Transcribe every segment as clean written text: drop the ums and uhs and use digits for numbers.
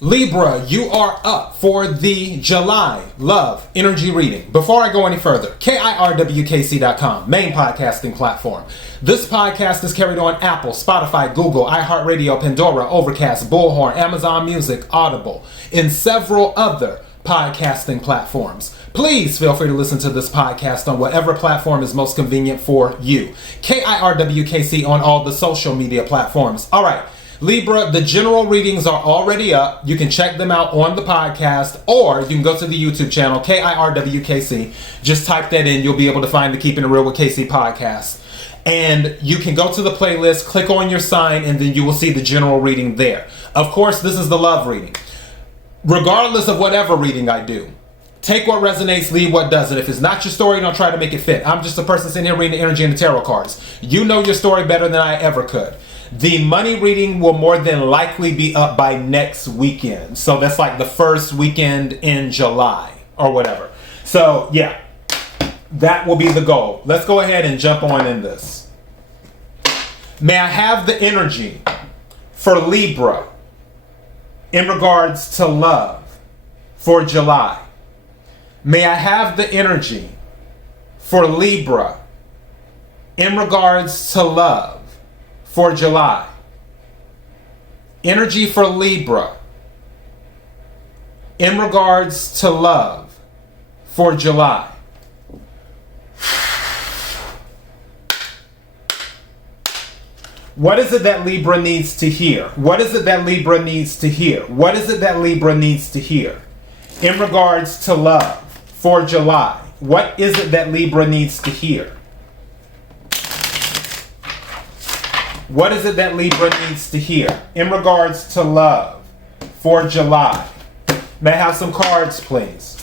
Libra, you are up for the July Love Energy Reading. Before I go any further, KIRWKC.com, main podcasting platform. This podcast is carried on Apple, Spotify, Google, iHeartRadio, Pandora, Overcast, Bullhorn, Amazon Music, Audible, and several other podcasting platforms. Please feel free to listen to this podcast on whatever platform is most convenient for you. KIRWKC on all the social media platforms. All right. Libra, the general readings are already up. You can check them out on the podcast, or you can go to the YouTube channel, KIRWKC. Just type that in. You'll be able to find the Keeping It Real with KC podcast. And you can go to the playlist, click on your sign, and then you will see the general reading there. Of course, this is the love reading. Regardless of whatever reading I do, take what resonates, leave what doesn't. If it's not your story, don't try to make it fit. I'm just a person sitting here reading the energy and the tarot cards. You know your story better than I ever could. The money reading will more than likely be up by next weekend. So that's like the first weekend in July or whatever. So yeah, that will be the goal. Let's go ahead and jump on in this. May I have the energy for Libra in regards to love for July? May I have the energy for Libra in regards to love for July? Energy for Libra in regards to love for July. What is it that Libra needs to hear? What is it that Libra needs to hear? What is it that Libra needs to hear in regards to love for July? What is it that Libra needs to hear? What is it that Libra needs to hear in regards to love for July? May I have some cards, please?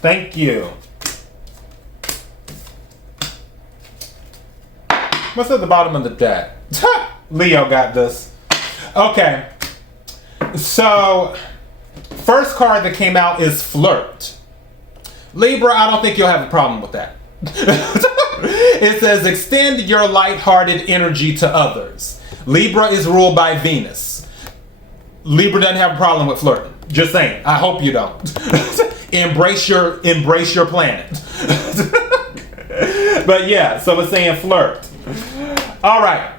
Thank you. What's at the bottom of the deck? Leo got this. Okay. So, first card that came out is Flirt. Libra, I don't think you'll have a problem with that. It says, extend your lighthearted energy to others. Libra is ruled by Venus. Libra doesn't have a problem with flirting. Just saying. I hope you don't. Embrace your planet. But yeah, so it's saying flirt. All right.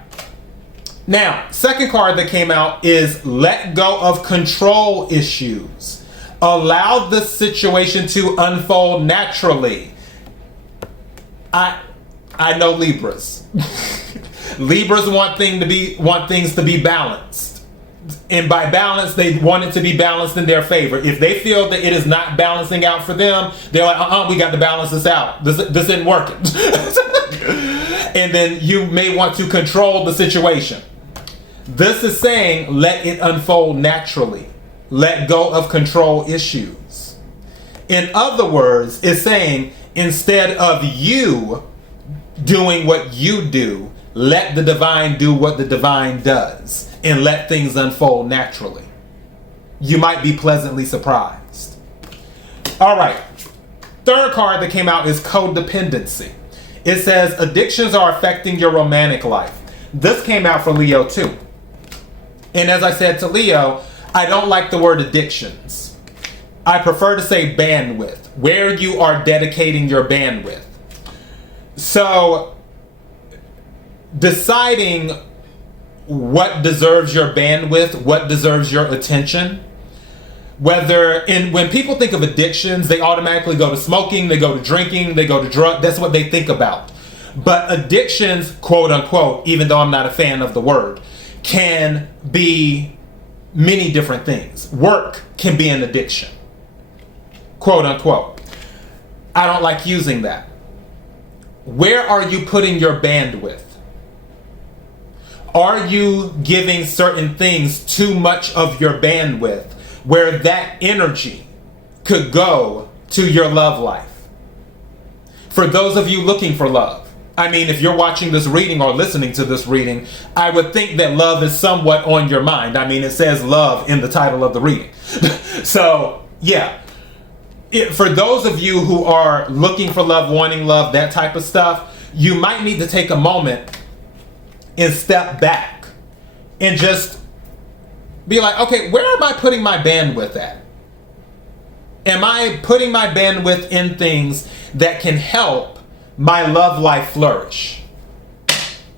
Now, second card that came out is let go of control issues. Allow the situation to unfold naturally. I know Libras. Libras want things to be balanced. And by balance, they want it to be balanced in their favor. If they feel that it is not balancing out for them, they're like, we got to balance this out. This isn't working. And then you may want to control the situation. This is saying, let it unfold naturally. Let go of control issues. In other words, it's saying, instead of you doing what you do, let the divine do what the divine does. And let things unfold naturally. You might be pleasantly surprised. All right. Third card that came out is codependency. It says addictions are affecting your romantic life. This came out for Leo too. And as I said to Leo, I don't like the word addictions. I prefer to say bandwidth, where you are dedicating your bandwidth. So, deciding what deserves your bandwidth, what deserves your attention. When people think of addictions, they automatically go to smoking, they go to drinking, they go to drugs. That's what they think about. But addictions, quote unquote, even though I'm not a fan of the word, can be many different things. Work can be an addiction, quote unquote. I don't like using that. Where are you putting your bandwidth? Are you giving certain things too much of your bandwidth where that energy could go to your love life? For those of you looking for love, I mean, if you're watching this reading or listening to this reading, I would think that love is somewhat on your mind. I mean, it says love in the title of the reading. So, yeah. for those of you who are looking for love, wanting love, that type of stuff, you might need to take a moment and step back and just be like, okay, where am I putting my bandwidth at? Am I putting my bandwidth in things that can help my love life flourish?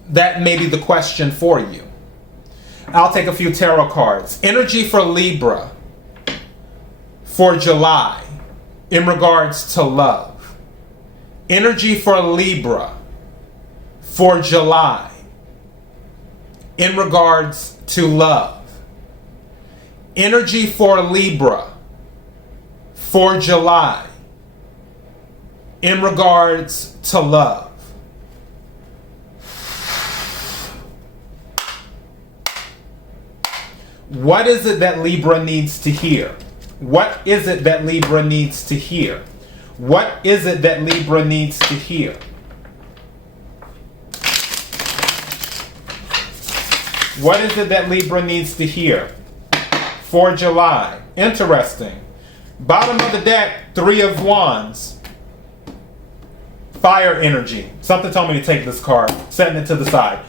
That may be the question for you. I'll take a few tarot cards. Energy for Libra for July in regards to love. Energy for Libra for July in regards to love. Energy for Libra for July in regards to love. What is it that Libra needs to hear? What is it that Libra needs to hear? What is it that Libra needs to hear? What is it that Libra needs to hear for July? Interesting. Bottom of the deck, 3 of Wands. Fire energy. Something told me to take this card. Setting it to the side.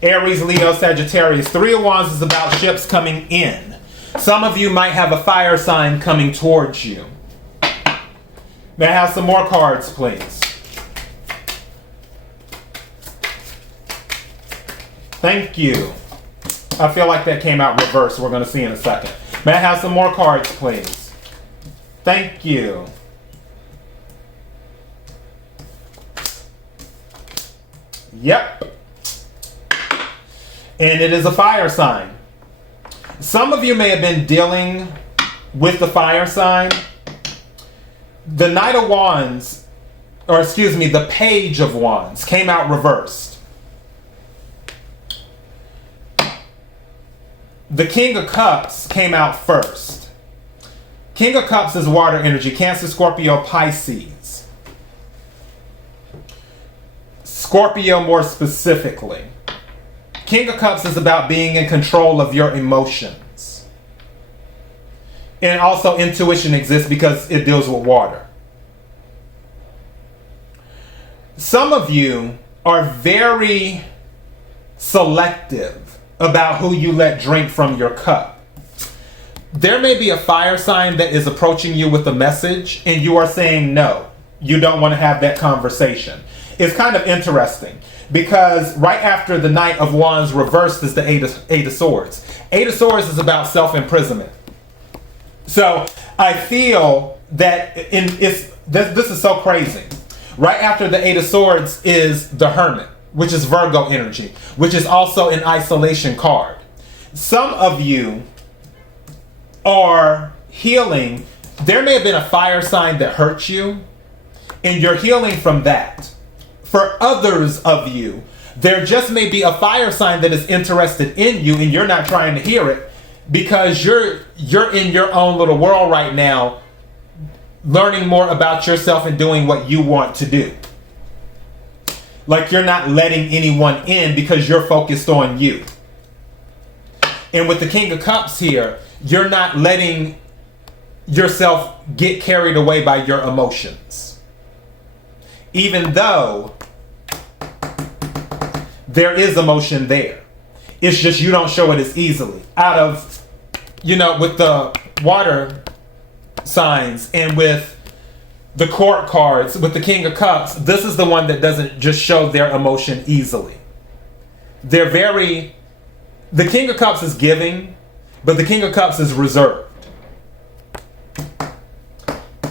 Aries, Leo, Sagittarius. 3 of Wands is about ships coming in. Some of you might have a fire sign coming towards you. May I have some more cards, please? Thank you. I feel like that came out reversed. We're going to see in a second. May I have some more cards, please? Thank you. Yep. And it is a fire sign. Some of you may have been dealing with the fire sign. The Knight of Wands, or excuse me, the Page of Wands came out reversed. The King of Cups came out first. King of Cups is water energy, Cancer, Scorpio, Pisces. Scorpio more specifically. King of Cups is about being in control of your emotions. And also intuition exists because it deals with water. Some of you are very selective about who you let drink from your cup. There may be a fire sign that is approaching you with a message and you are saying no, you don't want to have that conversation. It's kind of interesting because right after the Knight of Wands reversed is the Eight of Swords. Eight of Swords is about self-imprisonment. So I feel that this is so crazy. Right after the Eight of Swords is the Hermit, which is Virgo energy, which is also an isolation card. Some of you are healing. There may have been a fire sign that hurt you, and you're healing from that. For others of you, there just may be a fire sign that is interested in you, and you're not trying to hear it because you're in your own little world right now, learning more about yourself and doing what you want to do. Like you're not letting anyone in because you're focused on you. And with the King of Cups here, you're not letting yourself get carried away by your emotions. Even though there is emotion there. It's just you don't show it as easily. Out of, with the water signs and with the court cards, with the King of Cups, this is the one that doesn't just show their emotion easily. The King of Cups is giving, but the King of Cups is reserved.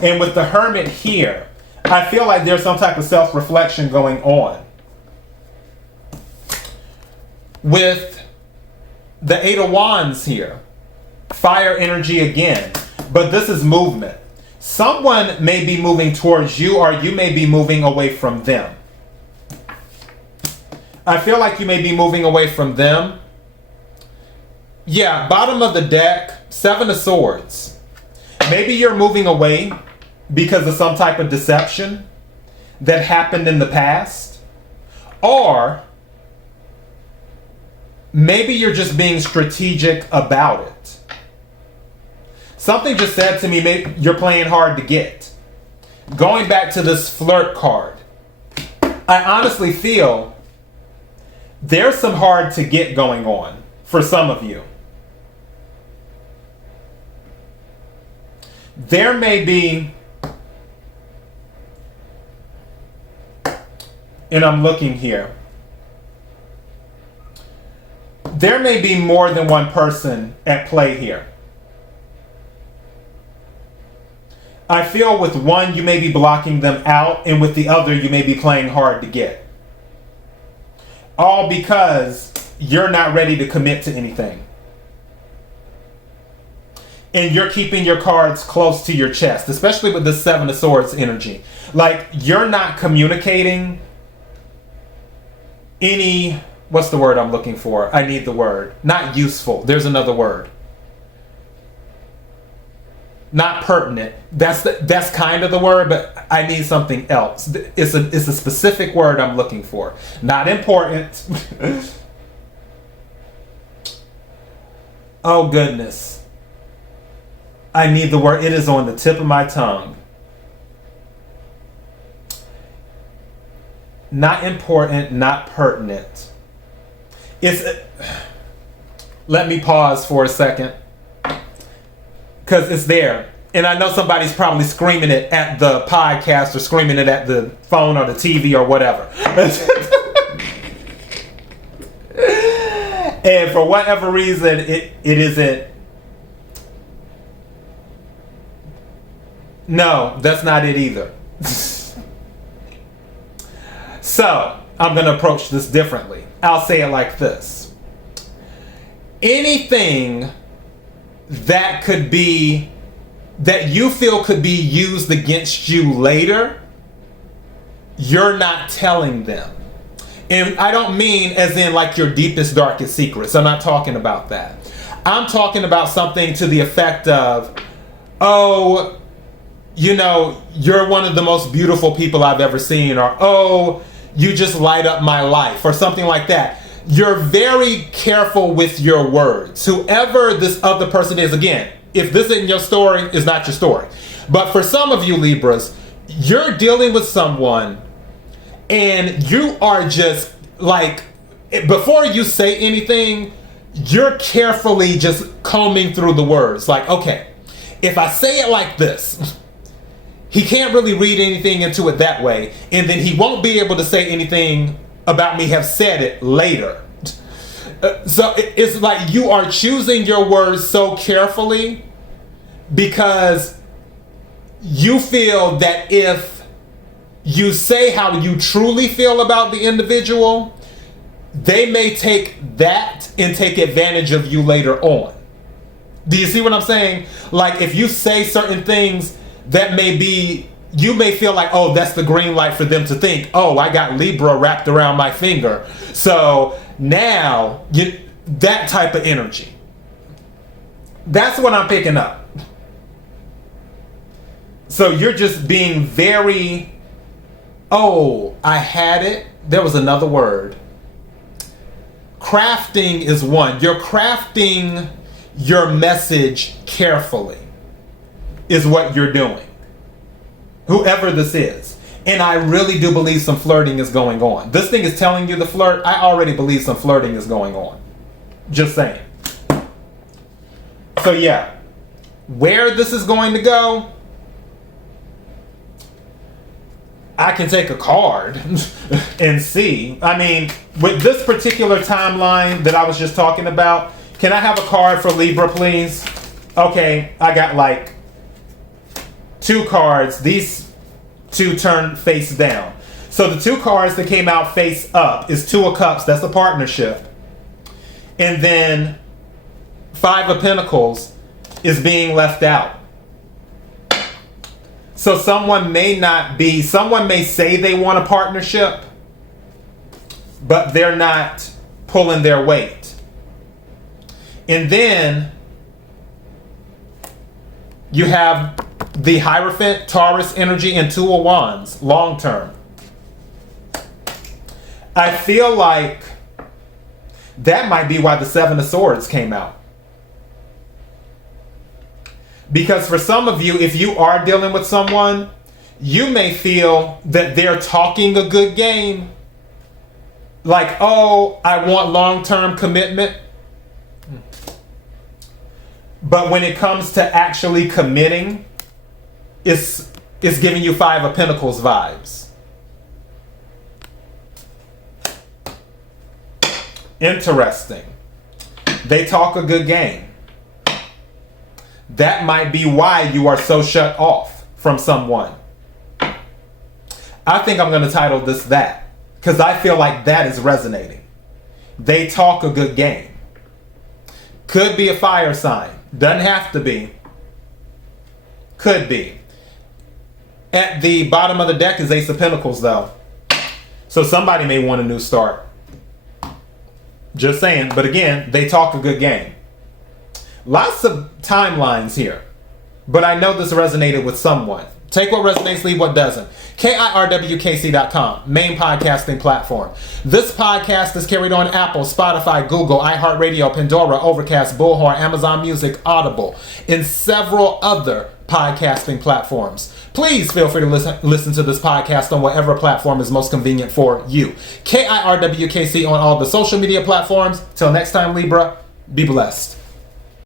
And with the Hermit here, I feel like there's some type of self-reflection going on. With the Eight of Wands here, fire energy again, but this is movement. Someone may be moving towards you or you may be moving away from them. I feel like you may be moving away from them. Yeah, bottom of the deck, 7 of Swords. Maybe you're moving away because of some type of deception that happened in the past. Or maybe you're just being strategic about it. Something just said to me, maybe you're playing hard to get. Going back to this flirt card, I honestly feel there's some hard to get going on for some of you. There may be, and I'm looking here, there may be more than one person at play here. I feel with one, you may be blocking them out, and with the other, you may be playing hard to get. All because you're not ready to commit to anything. And you're keeping your cards close to your chest, especially with the Seven of Swords energy. Like, you're not communicating any, what's the word I'm looking for? I need the word. Not useful. There's another word. Not pertinent. That's kind of the word, but I need something else. It's a specific word I'm looking for. Not important. Oh goodness. I need the word. It is on the tip of my tongue. Not important, not pertinent. Let me pause for a second. Because it's there. And I know somebody's probably screaming it at the podcast or screaming it at the phone or the TV or whatever. And for whatever reason, it isn't. No, that's not it either. So, I'm going to approach this differently. I'll say it like this. Anything that could be, that you feel could be used against you later, you're not telling them. And I don't mean as in like your deepest, darkest secrets. I'm not talking about that. I'm talking about something to the effect of, oh, you know, you're one of the most beautiful people I've ever seen, or, oh, you just light up my life, or something like that. You're very careful with your words. Whoever this other person is, again, if this isn't your story, it's not your story. But for some of you Libras, you're dealing with someone and you are just like, before you say anything, you're carefully just combing through the words. Like, okay, if I say it like this, he can't really read anything into it that way, and then he won't be able to say anything about me have said it later. So it's like you are choosing your words so carefully because you feel that if you say how you truly feel about the individual, they may take that and take advantage of you later on. Do you see what I'm saying? Like if you say certain things that may be, you may feel like, oh, that's the green light for them to think, oh, I got Libra wrapped around my finger. So now, that type of energy. That's what I'm picking up. So you're just being very, oh, I had it. There was another word. Crafting is one. You're crafting your message carefully is what you're doing. Whoever this is. And I really do believe some flirting is going on. This thing is telling you to flirt. I already believe some flirting is going on. Just saying. So yeah, where this is going to go, I can take a card and see. I mean, with this particular timeline that I was just talking about, can I have a card for Libra, please? Okay, I got like 2 cards. These 2 turn face down. So the 2 cards that came out face up is 2 of Cups. That's a partnership. And then 5 of Pentacles is being left out. So someone may say they want a partnership, but they're not pulling their weight. And then you have the Hierophant, Taurus energy, and 2 of Wands, long term. I feel like that might be why the 7 of Swords came out. Because for some of you, if you are dealing with someone, you may feel that they're talking a good game. Like, oh, I want long-term commitment. But when it comes to actually committing, it's giving you Five of Pentacles vibes. Interesting. They talk a good game. That might be why you are so shut off from someone. I think I'm going to title this that, because I feel like that is resonating. They talk a good game. Could be a fire sign. Doesn't have to be. Could be. At the bottom of the deck is Ace of Pentacles, though. So somebody may want a new start. Just saying. But again, they talk a good game. Lots of timelines here. But I know this resonated with someone. Take what resonates, leave what doesn't. KIRWKC.com, main podcasting platform. This podcast is carried on Apple, Spotify, Google, iHeartRadio, Pandora, Overcast, Bullhorn, Amazon Music, Audible, and several other podcasting platforms. Please feel free to listen to this podcast on whatever platform is most convenient for you. KIRWKC on all the social media platforms. Till next time, Libra, be blessed.